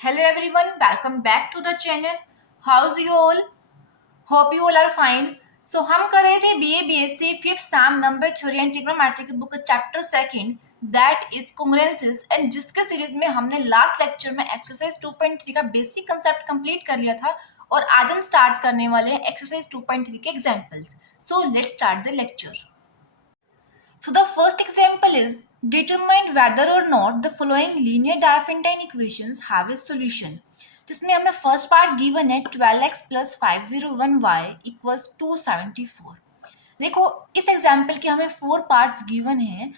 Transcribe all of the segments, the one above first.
Hello everyone, welcome back to the channel. How's you all? Hope you all are fine. So हम कर रहे थे BA BSc fifth sem number theory and trigonometry के book chapter second that is congruences and जिसके series में हमने last lecture में exercise 2.3 का बेसिक कंसेप्ट कंप्लीट कर लिया था और आज हम स्टार्ट करने वाले हैं एक्सरसाइज 2.3 के examples. So let's start the lecture. So the first example is determine whether or not the following linear Diophantine equations have a solution. जिसमें हमें फर्स्ट पार्ट गिवन है 12x प्लस 501y इक्वल्स 274. देखो इस example के हमें 4 parts given हैं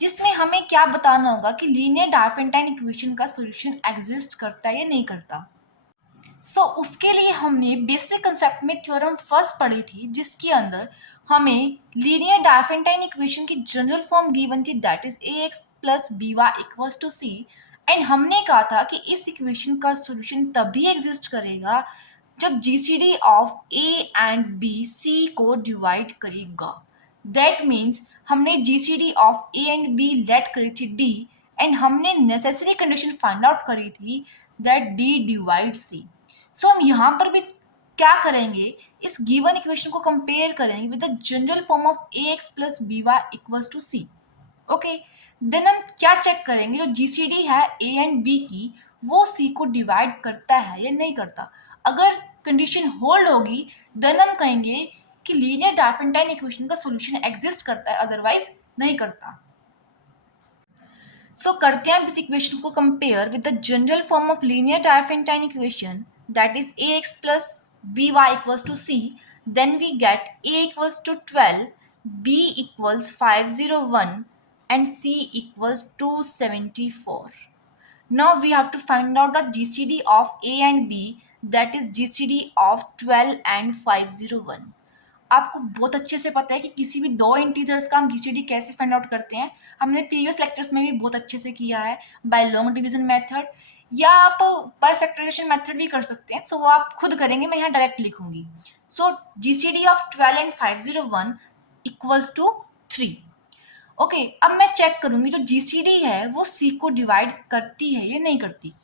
जिसमें हमें क्या बताना होगा कि लीनियर डायफेंटाइन इक्वेशन का सॉल्यूशन एग्जिस्ट करता है या नहीं करता. उसके लिए हमने बेसिक कंसेप्ट में थ्योरम फर्स्ट पढ़ी थी जिसके अंदर हमें लीनियर डायफेंटाइन इक्वेशन की जनरल फॉर्म गिवन थी that is ax plus by equals to c and हमने कहा था कि इस इक्वेशन का सॉल्यूशन तभी एग्जिस्ट करेगा जब GCD of a and b c को डिवाइड करेगा. दैट मीन्स हमने GCD of a and b let करी थी d एंड हमने नेसेसरी कंडीशन फाइंड आउट करी थी that d divide c. So हम यहाँ पर भी क्या करेंगे, इस गिवन इक्वेशन को कंपेयर करेंगे with the general form of ax plus by equals to c. Okay, then हम क्या चेक करेंगे, जो जीसीडी है a एंड b की वो c को डिवाइड करता है या नहीं करता. अगर कंडीशन होल्ड होगी देन हम कहेंगे कि लीनियर डायफेंटाइन इक्वेशन का सॉल्यूशन एग्जिस्ट करता है, अदरवाइज नहीं करता. करते हैं इस इक्वेशन को compare with the general form of linear Diophantine equation that is ax plus by equals to c. Then we get a equals to 12, b equals 501 and c equals 274. Now we have to find out the GCD of a and b, that is GCD of 12 and 501. आपको बहुत अच्छे से पता है कि किसी भी दो इंटीजर्स का हम जीसीडी कैसे फाइंड आउट करते हैं. हमने प्रीवियस लेक्चर्स में भी बहुत अच्छे से किया है बाय लॉन्ग डिवीजन मेथड या आप बाय फैक्टराइजेशन मेथड भी कर सकते हैं. वो आप खुद करेंगे, मैं यहाँ डायरेक्ट लिखूंगी. GCD of 12 and 501 equals to 3. Okay, अब मैं चेक करूंगी जो जीसीडी है वो सी को डिवाइड करती है या नहीं करती.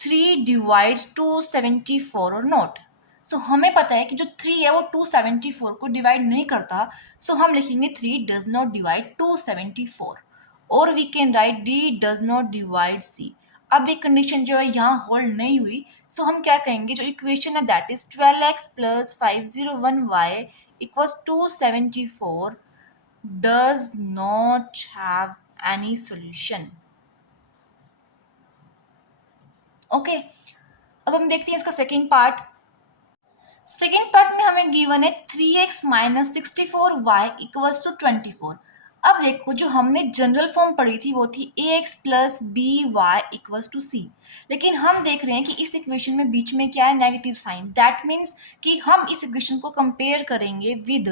3 डिवाइड्स 274 और नॉट. हमें पता है कि जो 3 है वो 274 को डिवाइड नहीं करता. हम लिखेंगे 3 डज नॉट डिवाइड 274 और we can write d does not divide c. अब एक कंडीशन जो है यहाँ होल्ड नहीं हुई. हम क्या कहेंगे, जो इक्वेशन है that is 12x plus 501y equals 274 does not have any solution. Okay, अब हम देखते हैं इसका सेकेंड पार्ट. सेकेंड पार्ट में हमें गिवन है 3x minus 64y equals to 24. अब देखो जो हमने जनरल फॉर्म पढ़ी थी वो थी ax plus by equals to c. लेकिन हम देख रहे हैं कि इस इक्वेशन में बीच में क्या है, नेगेटिव साइन. दैट मीन्स कि हम इस इक्वेशन को कंपेयर करेंगे with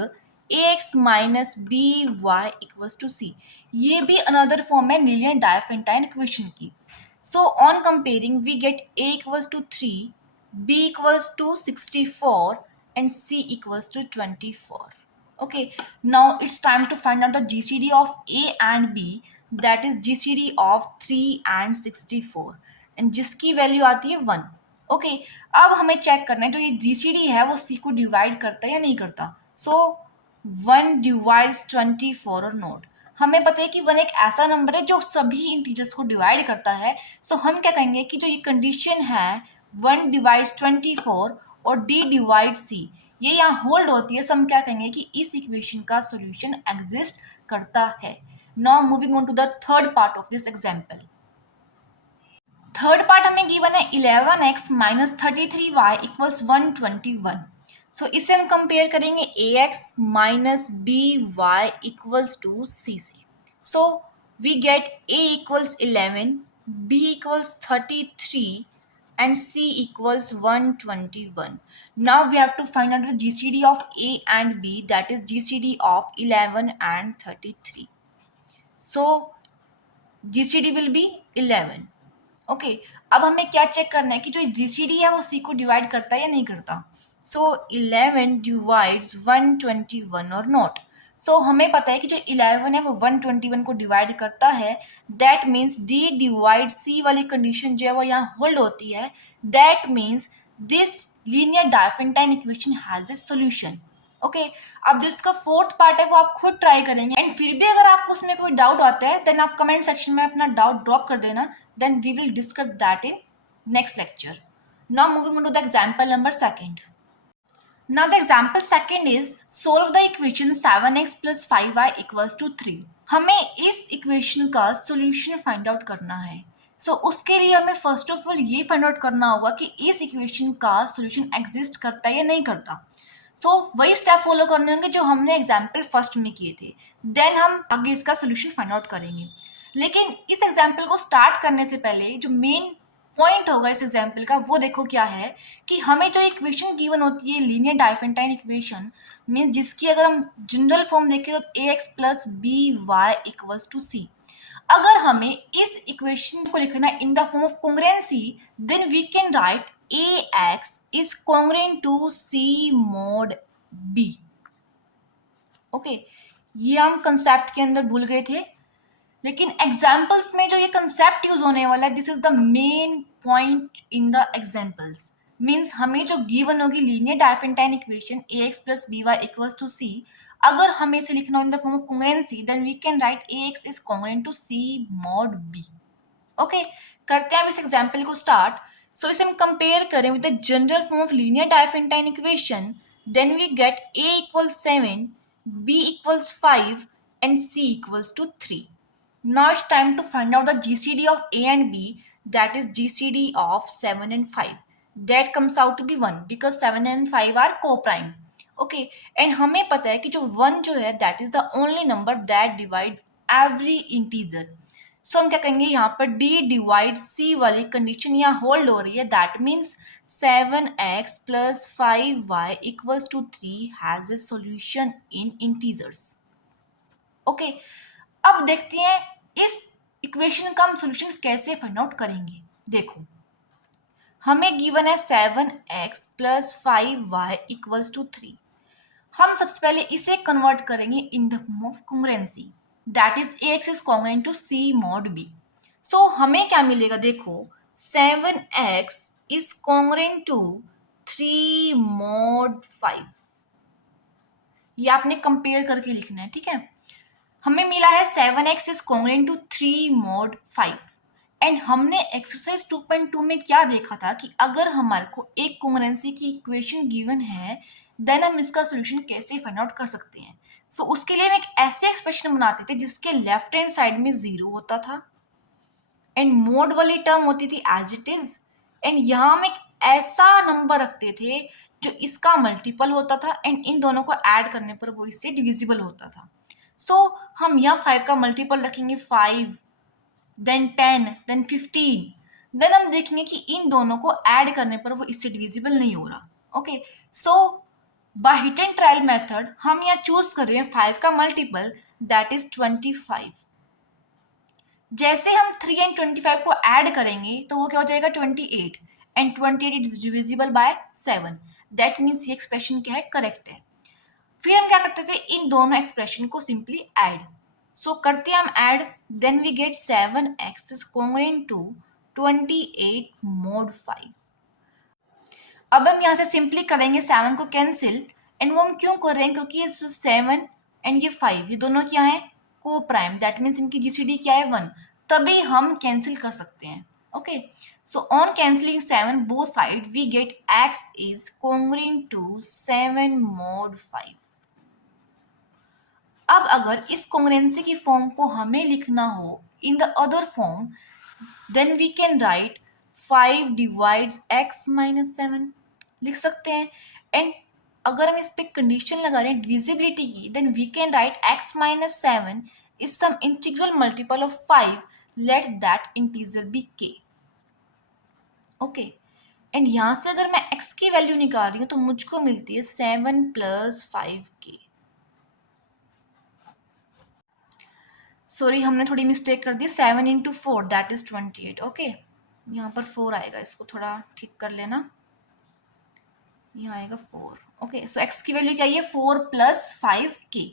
ax minus by equals to c. ये भी अनदर फॉर्म है लीनियर डायफेंटाइन इक्वेशन की. On comparing we get a equals to 3, b equals to 64 and c equals to 24. Okay, now it's time to find out the GCD of a and b, that is GCD of 3 and 64 and जिसकी value आती है 1. Okay, अब हमें check करना है जो ये GCD है वो c को डिवाइड करता है या नहीं करता. 1 डिवाइड्स 24 और नोट. हमें पता है कि 1 एक ऐसा नंबर है जो सभी इंटीजर्स को डिवाइड करता है. हम क्या कहेंगे कि जो ये कंडीशन है 1 डिवाइड्स 24 और d डिवाइड c ये यहाँ होल्ड होती है. हम क्या कहेंगे कि इस इक्वेशन का सॉल्यूशन एग्जिस्ट करता है. Now moving on to the third part of this example. Third part हमें गिवन है 11x माइनस 33y इक्वल्स 121. इसे हम कंपेयर करेंगे ax minus by equals to c से. We get a equals 11, b equals 33 and c equals 121. Now we have to find out the GCD of a and b, that is GCD of 11 and 33. GCD will be 11. Okay, अब हमें क्या check करना है कि जो GCD है वो c को डिवाइड करता है या नहीं करता. 11 डिवाइड्स 121 और नॉट. सो हमें पता है कि जो 11 है वो 121 को डिवाइड करता है. That means D divide C वाली कंडीशन जो है वो यहाँ होल्ड होती है. That means this linear Diophantine equation has a solution. Okay, अब जो इसका फोर्थ पार्ट है वो आप खुद ट्राई करेंगे. एंड फिर भी अगर आपको उसमें कोई डाउट आता है देन आप कमेंट सेक्शन में अपना डाउट ड्रॉप कर देना. Then we will discuss that in next lecture. Now moving on to the example number second. Now the example second is solve the equation 7x plus 5y equals to 3. हमें इस equation का solution find out करना है. सो उसके लिए हमें first of all ये find out करना होगा कि इस इक्वेशन का सॉल्यूशन एग्जिस्ट करता है या नहीं करता. सो वही स्टेप फॉलो करने होंगे जो हमने एग्जाम्पल फर्स्ट में किए थे. देन हम आगे इसका सॉल्यूशन फाइंड आउट करेंगे. लेकिन इस एग्जाम्पल को स्टार्ट करने से पहले जो मेन पॉइंट होगा इस एग्जाम्पल का वो देखो क्या है कि हमें जो इक्वेशन गिवन होती है लीनियर डायफेंटाइन इक्वेशन मीन्स जिसकी अगर हम जनरल फॉर्म देखें तो ax plus B Y equals to C. अगर हमें इस इक्वेशन को लिखना है in the form of congruency then we can write ax is congruent to c mod b. Okay, ये हम कंसेप्ट के अंदर भूल गए थे, लेकिन एग्जाम्पल्स में जो ये कंसेप्ट यूज होने वाला है this is the main point in the examples. Means हमें जो गिवन होगी linear Diophantine equation ax plus B Y equals to C, अगर हमें इसे लिखना हो in the form of congruency then we can write ax is congruent to c mod b. Okay, करते हैं हम इस एग्जाम्पल को स्टार्ट. सो इसे हम कंपेयर करें with the general form of linear Diophantine equation then we get a equals 7, b equals 5 and c equals to 3. Now it's time to find out the GCD of A and B, that is GCD of 7 and 5. That comes out to be 1 because 7 and 5 are co-prime. Okay, and हमें पता है कि जो 1 जो है that is the only number that divide every integer. So हम क्या कहेंगे यहाँ पर D डिवाइड C वाली कंडीशन यहाँ होल्ड हो रही है. That means 7x plus 5y equals to 3 has a solution in integers. Okay, अब देखते हैं इस इक्वेशन का हम सॉल्यूशन कैसे फाइंड आउट करेंगे. देखो हमें गिवन है 7x plus 5y equals to 3. हम सबसे पहले इसे कन्वर्ट करेंगे in the form of congruency that is ax is congruent to c mod b. So हमें क्या मिलेगा, देखो 7x is congruent to 3 mod 5. ये आपने कंपेयर करके लिखना है, ठीक है. हमें मिला है 7x is congruent to 3 mod 5. And हमने एक्सरसाइज 2.2 में क्या देखा था कि अगर हमारे को एक कॉन्ग्रुएंसी की इक्वेशन गिवन है देन हम इसका सॉल्यूशन कैसे फाइंड आउट कर सकते हैं. सो उसके लिए हम एक ऐसे एक्सप्रेशन बनाते थे जिसके लेफ्ट हैंड साइड में 0 होता था एंड मोड वाली टर्म होती थी एज इट इज. एंड यहाँ हम एक ऐसा नंबर रखते थे जो इसका मल्टीपल होता था एंड इन दोनों को ऐड करने पर वो इससे डिविजिबल होता था. सो हम यहाँ 5 का मल्टीपल रखेंगे 5, देन 10, देन 15. देन हम देखेंगे कि इन दोनों को ऐड करने पर वो इससे डिविजिबल नहीं हो रहा. Okay, so by hit and trial method हम यहाँ चूज कर रहे हैं 5 का मल्टीपल दैट इज 25. जैसे हम 3 एंड 25 को ऐड करेंगे तो वो क्या हो जाएगा 28 and 28 is divisible bye 7. That means ये एक्सप्रेशन क्या है, करेक्ट है. फिर हम क्या करते थे, इन दोनों एक्सप्रेशन को सिंपली ऐड. सो करते हैं हम add then we get 7x is congruent to 28 mod 5. अब हम यहाँ से सिंपली करेंगे 7 को कैंसिल. एंड वो हम क्यों कर रहे हैं, क्योंकि ये 7 एंड ये 5 ये दोनों क्या है, को प्राइम. दैट मीन्स इनकी GCD क्या है 1, तभी हम कैंसिल कर सकते हैं. Okay, so on cancelling 7 both side we get x is congruent to 7 mod 5. अब अगर इस कॉन्ग्रुएंसी की फॉर्म को हमें लिखना हो in the other form then we can write 5 divides x minus 7 लिख सकते हैं. एंड अगर हम इस पे कंडीशन लगा रहे हैं डिविजिबिलिटी की then we can write x minus 7 is some integral multiple of 5, let that integer be k. Okay, and यहाँ से अगर मैं x की वैल्यू निकाल रही हूँ तो मुझको मिलती है 7 प्लस 5k. सॉरी हमने थोड़ी मिस्टेक कर दी, 7 इंटू 4 दैट इज 28. ओके, यहाँ पर 4 आएगा, इसको थोड़ा ठीक कर लेना, यहाँ आएगा 4. ओके, सो x की वैल्यू क्या है 4 प्लस 5k.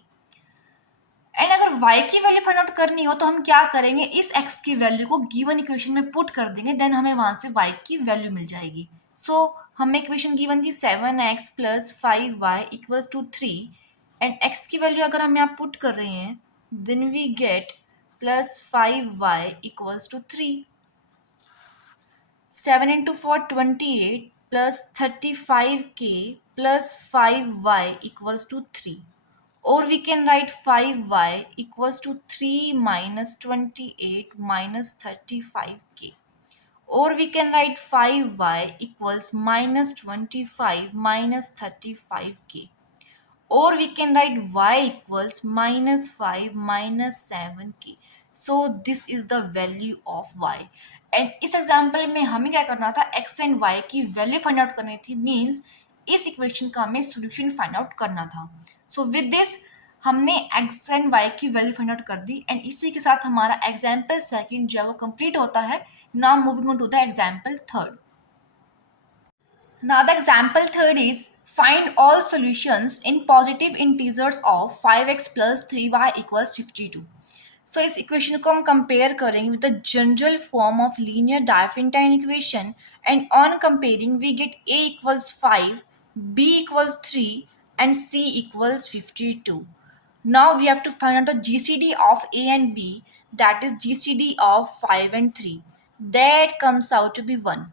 एंड अगर y की वैल्यू फाइंड आउट करनी हो तो हम क्या करेंगे, इस x की वैल्यू को गिवन इक्वेशन में पुट कर देंगे, देन हमें वहां से y की वैल्यू मिल जाएगी. सो हमें इक्वेशन गिवन थी 7x plus 5y equals to 3 and x की वैल्यू अगर हम यहाँ पुट कर रहे हैं then we get plus 5y equals to 3. 7 into 4 28 plus 35k plus 5y equals to 3. Or we can write 5y equals to 3 minus 28 minus 35k. Or we can write 5y equals minus 25 minus 35k. Or we can write y equals minus 5 minus 7k. So this is the value of y. And इस example में हमें क्या करना था, x and y की value find out करनी थी, means इस इक्वेशन का हमें सोल्यूशन फाइंड आउट करना था. सो विद दिस हमने x एंड y की वैल्यू फाइंड आउट कर दी एंड इसी के साथ हमारा एग्जाम्पल सेकंड जो है वो कंप्लीट होता है. Now moving on to the example third. Now the example third is find all solutions in positive integers of 5x plus 3y equals 52. So इस इक्वेशन को हम कंपेयर करेंगे with the general form of linear Diophantine equation and on comparing we get a equals 5, b equals 3 and c equals 52. Now we have to find out the GCD of a and b, that is GCD of 5 and 3. That comes out to be 1.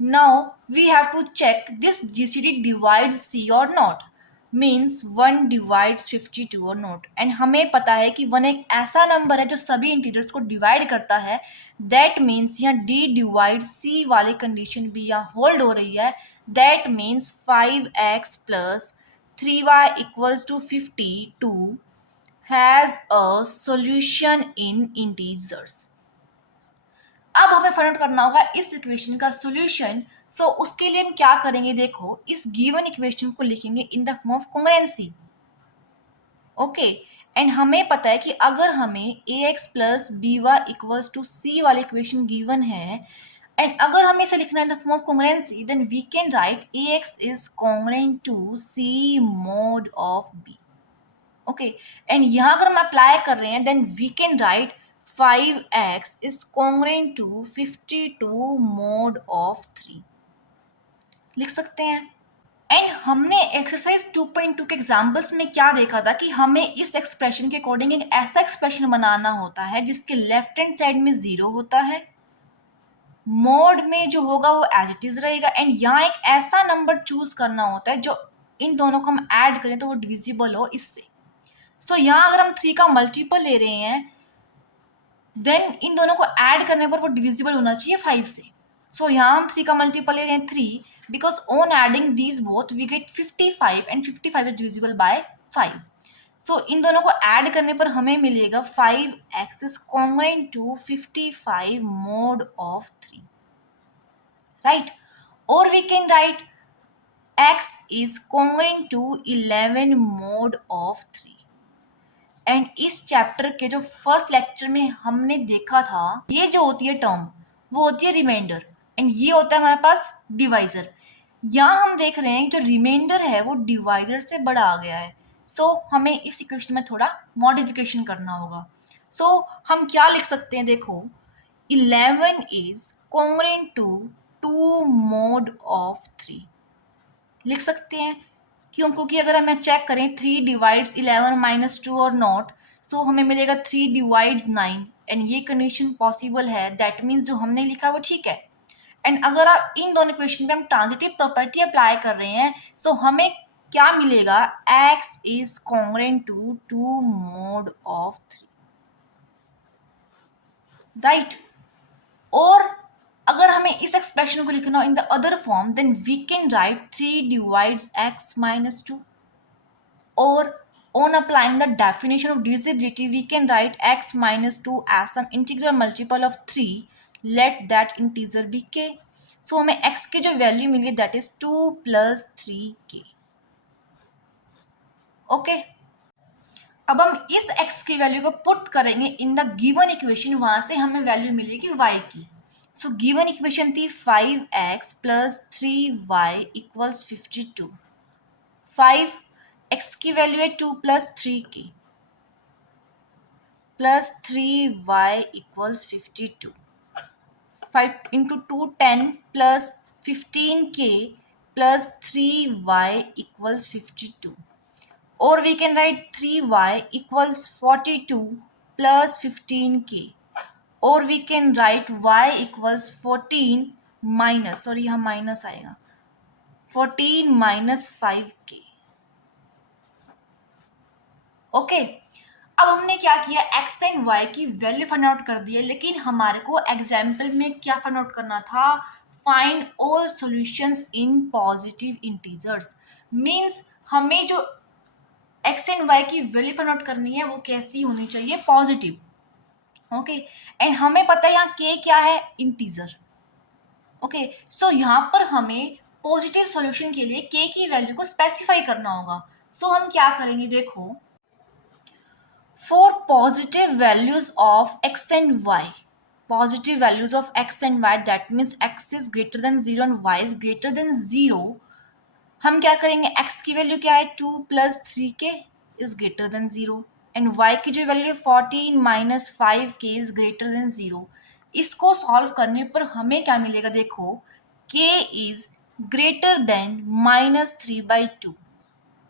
Now we have to check this GCD divides C or not, means 1 divides 52 or not. And हमें पता है कि 1 एक ऐसा number है जो सभी integers को डिवाइड करता है. दैट मीन्स यहाँ D डिवाइड C वाली कंडीशन भी यहाँ होल्ड हो रही है. That means 5x plus 3y equals to 52 has a solution in integers. अब हमें फाइंड आउट करना होगा इस इक्वेशन का सॉल्यूशन. सो उसके लिए हम क्या करेंगे, देखो इस गिवन इक्वेशन को लिखेंगे in the form of congruency. Okay, and हमें पता है कि अगर हमें ax plus B Y equals to C वाली इक्वेशन गिवन है एंड अगर हमें इसे लिखना है in the form of congruency then we can write ax is congruent to C mod of b. Okay, and यहाँ अगर हम अप्लाई कर रहे हैं then we can write 5x is congruent to 52 mod of 3. लिख सकते हैं. एंड हमने एक्सरसाइज 2.2 के एग्जाम्पल्स में क्या देखा था कि हमें इस एक्सप्रेशन के अकॉर्डिंग एक ऐसा एक्सप्रेशन बनाना होता है जिसके लेफ्ट हैंड साइड में 0 होता है, मोड में जो होगा वो एज इट इज रहेगा, एंड यहाँ एक ऐसा नंबर चूज करना होता है जो इन दोनों को हम ऐड करें तो वो डिविजिबल हो इससे. सो यहाँ अगर हम 3 का मल्टीपल ले रहे हैं देन इन दोनों को ऐड करने पर वो डिविजिबल होना चाहिए 5 से. सो यहाँ हम 3 का मल्टीपल ले रहे हैं 3 because on adding these both we get 55 and 55 is divisible by 5. So इन दोनों को ऐड करने पर हमें मिलेगा 5x is congruent to 55 mod of 3, right. और we can write x is congruent to 11 mod of 3. And इस चैप्टर के जो फर्स्ट लेक्चर में हमने देखा था ये जो होती है टर्म वो होती है रिमाइंडर एंड ये होता है हमारे पास डिवाइजर. यहाँ हम देख रहे हैं जो रिमाइंडर है वो डिवाइजर से बड़ा आ गया है. सो हमें इस इक्वेशन में थोड़ा मॉडिफिकेशन करना होगा. सो हम क्या लिख सकते हैं, देखो 11 is congruent to 2 mod of 3 लिख सकते हैं. क्यों, क्योंकि अगर हमें चेक करें 3 डिवाइड्स 11 माइनस 2 और नॉट, सो हमें मिलेगा 3 डिवाइड्स 9 एंड ये कंडीशन पॉसिबल है. दैट मीन्स जो हमने लिखा वो ठीक है. एंड अगर आप इन दोनों इक्वेशन पे हम ट्रांजिटिव प्रॉपर्टी अप्लाई कर रहे हैं सो हमें क्या मिलेगा, x is congruent to 2 mod of 3, right. और अगर हमें इस एक्सप्रेशन को लिखना हो in the other form then we can write 3 divides x minus 2. और on applying the definition of divisibility we can write x minus 2 as some integral multiple of 3, let that integer be k. So हमें x की जो value मिली that is 2 plus 3k. ओके, अब हम इस x की वैल्यू को पुट करेंगे इन द गिवन इक्वेशन, वहां से हमें वैल्यू मिलेगी y की. सो गिवन इक्वेशन थी 5x plus 3y equals 52. 5 x की वैल्यू है 2 plus 3k. plus 3y equals 52. 5 into 2, 10 plus 15k plus 3y equals 52. Or we can write 3y equals 42 plus 15k. Or we can write y equals 14 minus, sorry यहाँ minus आएगा, 14 minus 5k. Okay, अब हमने क्या किया, x and y की value find out कर दी है, लेकिन हमारे को एग्जाम्पल में क्या फाइंड आउट करना था, find all solutions in positive integers. Means हमें जो x एंड y की वैल्यू फाइंड आउट करनी है वो कैसी होनी चाहिए, पॉजिटिव. ओके, एंड हमें पता है यहाँ k क्या है, इंटीजर. ओके, सो यहाँ पर हमें पॉजिटिव सॉल्यूशन के लिए k की वैल्यू को स्पेसिफाई करना होगा. सो हम क्या करेंगे, देखो, for positive values of x and y, positive values of x and y, that means x is greater than 0 and y is greater than 0, हम क्या करेंगे, x की वैल्यू क्या है, 2 plus 3k is greater than 0 and y की जो value है 14 minus 5k is greater than 0. इसको सॉल्व करने पर हमें क्या मिलेगा, देखो, k is greater than -3/2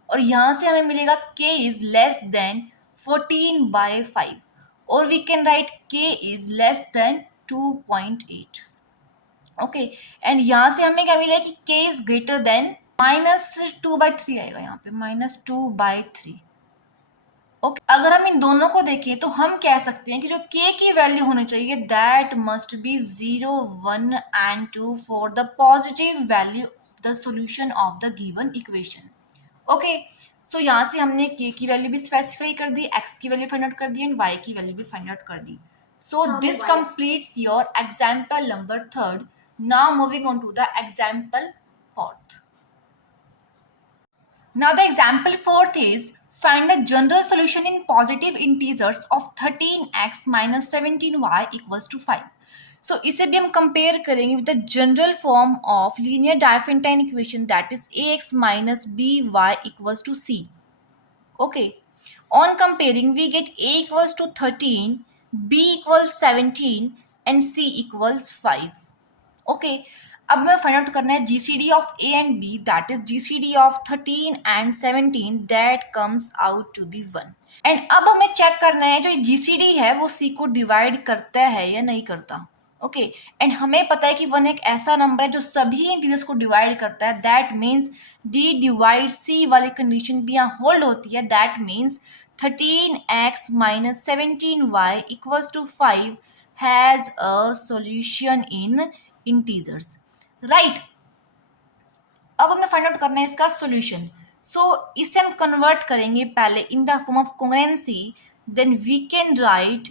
और यहाँ से हमें मिलेगा k is less than 14/5 और we can write k is less than 2.8. Okay, and यहाँ से हमें क्या मिलेगा कि k is greater than -2/3 आएगा, यहाँ पे -2/3. ओके, अगर हम इन दोनों को देखें तो हम कह सकते हैं कि जो k की वैल्यू होनी चाहिए that must be 0, 1 and 2 for the positive value of the solution of the given equation. Okay, so यहाँ से हमने k की वैल्यू भी स्पेसिफाई कर दी, x की वैल्यू फाइंड आउट कर दी एंड y की वैल्यू भी फाइंड आउट कर दी. So this completes your example number 3rd. Now moving on to the example 4th. Now the example 4th is find a general solution in positive integers of 13x minus 17y equals to 5. So इसे भी हम compare करेंगे with the general form of linear Diophantine equation, that is ax minus by equals to c. Okay, on comparing we get a equals to 13, b equals 17 and c equals 5. Okay, अब मैं find out करना है GCD of A and B, that is GCD of 13 and 17, that comes out to be 1. And अब हमें check करना है जो GCD है वो सी को डिवाइड करता है या नहीं करता. ओके, एंड हमें पता है कि 1 एक ऐसा नंबर है जो सभी इंटीजर्स को डिवाइड करता है, that means D divide C वाली कंडीशन भी यहाँ होल्ड होती है. That means 13x minus 17y equals to 5 has a solution in integers. Right, अब हमें फाइंड आउट करना है इसका सॉल्यूशन. सो इसे हम कन्वर्ट करेंगे पहले in the form of congruency, then we can write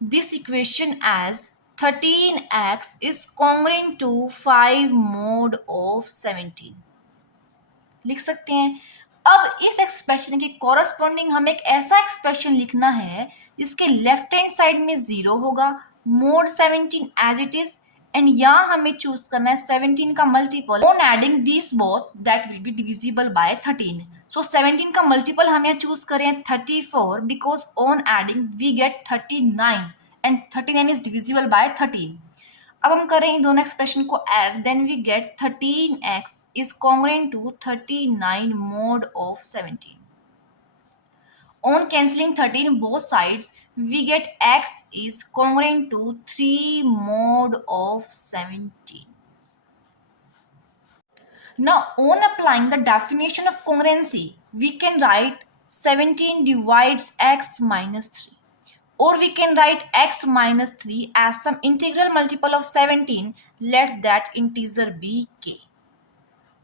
this equation as 13x is congruent to 5 mod of 17. लिख सकते हैं. अब इस एक्सप्रेशन के कॉरस्पॉन्डिंग हमें एक ऐसा एक्सप्रेशन लिखना है जिसके लेफ्ट हैंड साइड में 0 होगा, mod 17 as it is, and यहाँ हमें चूज करना है 17 का multiple. On adding this both that will be divisible by 13. So 17 का मल्टीपल हम यहाँ चूज करें 34 because on adding we get 39 and 39 is divisible by 13. अब हम करें इन दोनों एक्सप्रेशन को add, then we get 13x is congruent to 39 mod of 17. On cancelling 13 both sides, we get x is congruent to 3 mod of 17. Now on applying the definition of congruency, we can write 17 divides x minus 3. Or we can write x minus 3 as some integral multiple of 17, let that integer be k.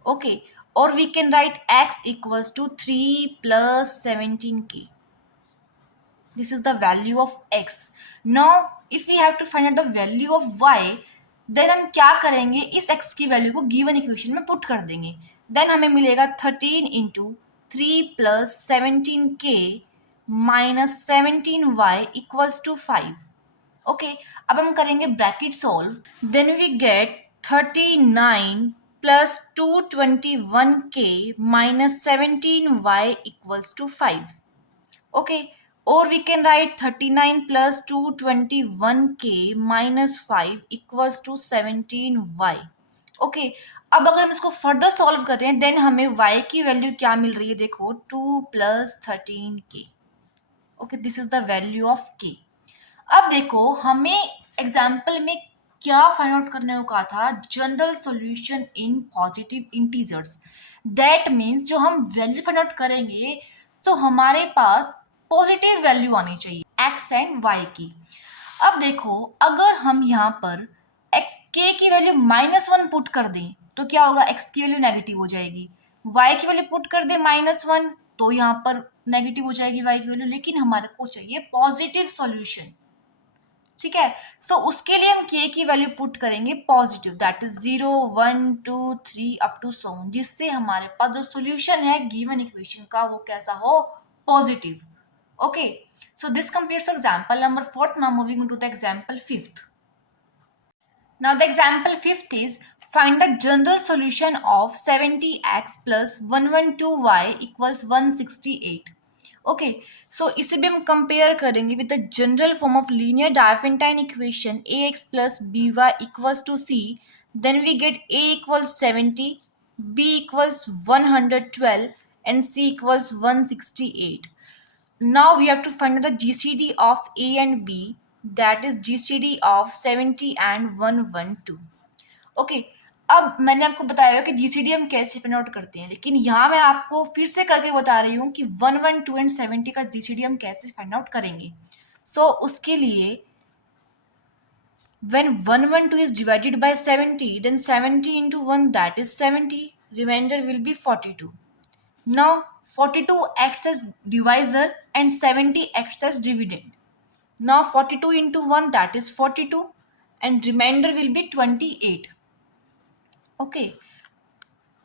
Okay, or we can write x equals to 3 plus 17k. This is the value of x. Now if we have to find out the value of y, then हम क्या करेंगे, इस x की value को given equation में put कर देंगे. Then हमें मिलेगा 13 into 3 plus 17k minus 17y equals to 5. Okay, अब हम करेंगे bracket solve, then we get 39 plus 221k minus 17y equals to 5. Okay, or we can write 39 plus 221k minus 5 equals to 17y. Okay, अब अगर हम इसको further solve करें then हमें y की वैल्यू क्या मिल रही है, देखो 2 plus 13k. Okay, this is the value of k. अब देखो हमें एग्जाम्पल में क्या फाइंड आउट करने को कहा था, general solution in positive integers. That means जो हम वैल्यू फाइंड आउट करेंगे तो हमारे पास पॉजिटिव वैल्यू आनी चाहिए एक्स एंड वाई की. अब देखो अगर हम यहाँ पर एक्स के की वैल्यू -1 पुट कर दें तो क्या होगा, एक्स की वैल्यू नेगेटिव हो जाएगी. वाई की वैल्यू पुट कर दें -1 तो यहाँ पर नेगेटिव हो जाएगी वाई की वैल्यू. लेकिन हमारे को चाहिए पॉजिटिव सॉल्यूशन, ठीक है. सो उसके लिए हम के की वैल्यू पुट करेंगे positive, that is 0 1 2 3 up to so, जिससे हमारे पास जो सॉल्यूशन है गिवन इक्वेशन का वो कैसा हो, positive. Okay, so this completes example number 4th. Now moving on to the example 5th. Now the example 5th is find the general solution of 70x plus 112y equals 168. Okay, so इसे भी हम compare करेंगे with the general form of linear Diophantine equation A X plus B Y equals to C. Then we get A equals 70, B equals 112 and C equals 168. Now we have to find out the GCD of A and B, that is GCD of 70 and 112. Okay, अब मैंने आपको बताया कि GCD हम कैसे find out करते हैं, लेकिन यहाँ मैं आपको फिर से करके बता रही हूँ कि 112 एंड 70 का जीसीडी हम कैसे फाइंड आउट करेंगे. सो उसके लिए when 112 is divided by 70 then 70 into 1 that is 70, remainder will be 42. Now 42 acts as divisor and 70 acts as dividend. Now 42 into 1 that is 42 and remainder will be 28. Okay,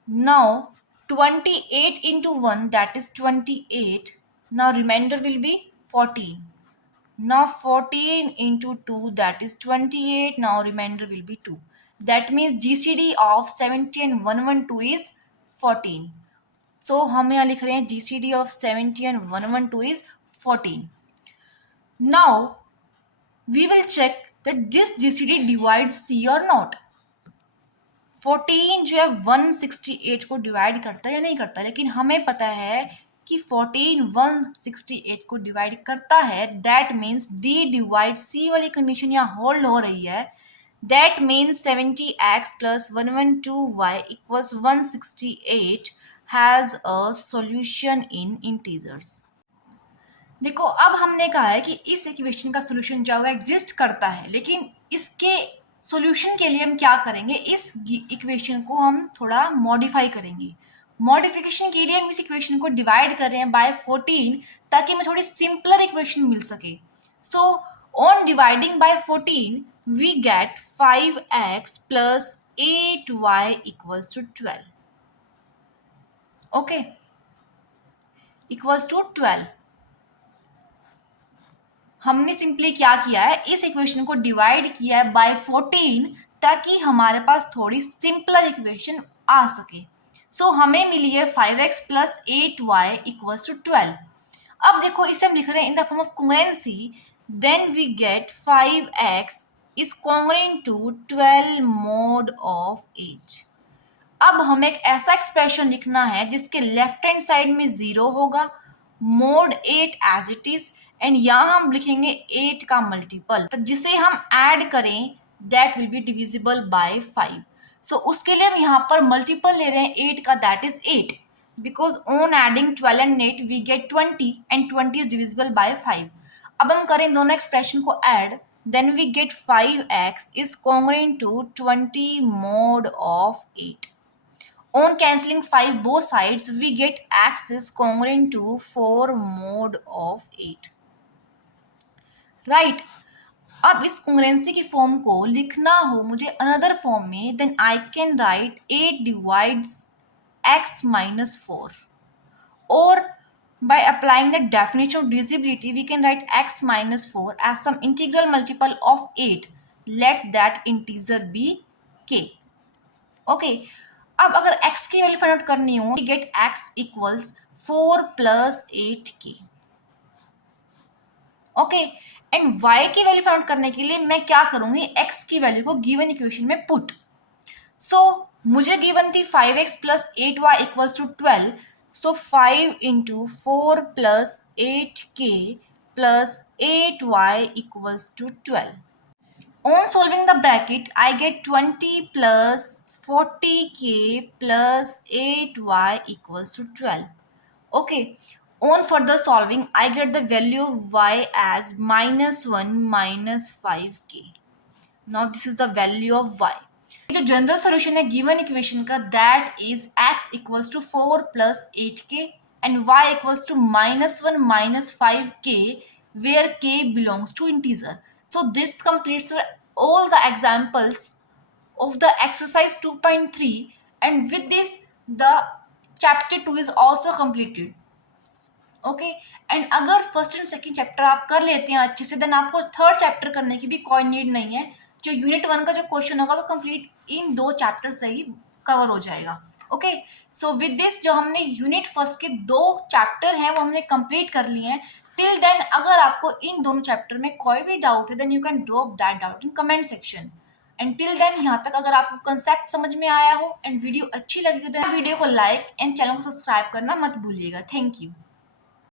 now 28 into 1 that is 28. Now remainder will be 14. Now 14 into 2 that is 28. Now remainder will be 2. That means GCD of 70 and 112 is 14. So हम यहाँ लिख रहे हैं GCD of 70 and 112 is 14. Now we will check that this GCD divides C or not. 14 जो है 168 को divide करता है या नहीं करता, लेकिन हमें पता है कि 14 168 को डिवाइड करता है. That means D divide C वाली कंडीशन यहाँ होल्ड हो रही है. That means 70x plus 112y equals 168 has a solution in integers. देखो अब हमने कहा है कि इस इक्वेशन का सॉल्यूशन जो है एग्जिस्ट करता है, लेकिन इसके सॉल्यूशन के लिए हम क्या करेंगे, इस इक्वेशन को हम थोड़ा मॉडिफाई करेंगे. मॉडिफिकेशन के लिए हम इस इक्वेशन को डिवाइड कर रहे हैं बाय 14 ताकि हमें थोड़ी सिंपलर इक्वेशन मिल सके. So on dividing by 14 we get 5x plus 8y equals to 12. Okay, equals to 12. हमने सिंपली क्या किया है, इस इक्वेशन को डिवाइड किया है बाय 14 ताकि हमारे पास थोड़ी सिंपलर इक्वेशन आ सके. सो हमें मिली है 5x plus 8y equals to 12. अब देखो इसे हम लिख रहे हैं in the form of congruency. Then we get 5x is congruent to 12 mod of 8. अब हमें एक ऐसा एक्सप्रेशन लिखना है जिसके लेफ्ट हैंड साइड में 0 होगा, mod 8 as it is, and यहाँ हम लिखेंगे 8 का मल्टीपल, तो जिसे हम ऐड करें that will be divisible by 5. सो उसके लिए हम यहाँ पर मल्टीपल ले रहे हैं 8 का, that is 8, because on adding 12 and 8 we get 20 and 20 is divisible by 5. अब हम करें दोनों एक्सप्रेशन को add, then we get 5x is congruent to 20 mod of 8. On cancelling 5 both sides, we get x is congruent to 4 mod of 8. Right? अब इस congruency की form को लिखना हो मुझे अनदर फॉर्म में, then I can write 8 divides x minus 4. Or by applying the definition of divisibility, we can write x minus 4 as some integral multiple of 8. Let that integer be k. Okay. अब अगर x की value find out करनी हो, get x equals 4 plus 8k. Okay. And y की value find करने के लिए मैं क्या करूंगी, x की वैल्यू को गिवन इक्वेशन में पुट। सो मुझे गिवन थी 5x plus 8y equals to 12। So 5 into 4 plus 8k plus 8y equals to 12। On solving the bracket, I get 20 plus 40k plus 8y equals to 12. Okay. On further solving, I get the value of y as minus 1 minus 5k. Now this is the value of y. जो general solution है given equation का, that is x equals to 4 plus 8k and y equals to -1 minus 5k where k belongs to integer. So this completes all the examples of the exercise 2.3, and with this the chapter 2 is also completed. Okay. And अगर first and second chapter आप कर लेते हैं अच्छे से, then आपको third chapter करने की भी कोई नीड नहीं है। जो यूनिट 1 का जो क्वेश्चन होगा वो कंप्लीट इन 2 चैप्टर से ही कवर हो जाएगा। ओके। सो विद दिस जो हमने यूनिट फर्स्ट के 2 चैप्टर हैं वो हमने कंप्लीट कर लिए हैं। टिल देन अगर आपको इन दोनों चैप्टर में कोई भी डाउट है, then you can drop that doubt in comment section. And till then यहाँ तक अगर आपको कंसेप्ट समझ में आया हो एंड वीडियो अच्छी लगी हो, तो वीडियो को लाइक एंड चैनल को सब्सक्राइब करना मत भूलिएगा। Thank you.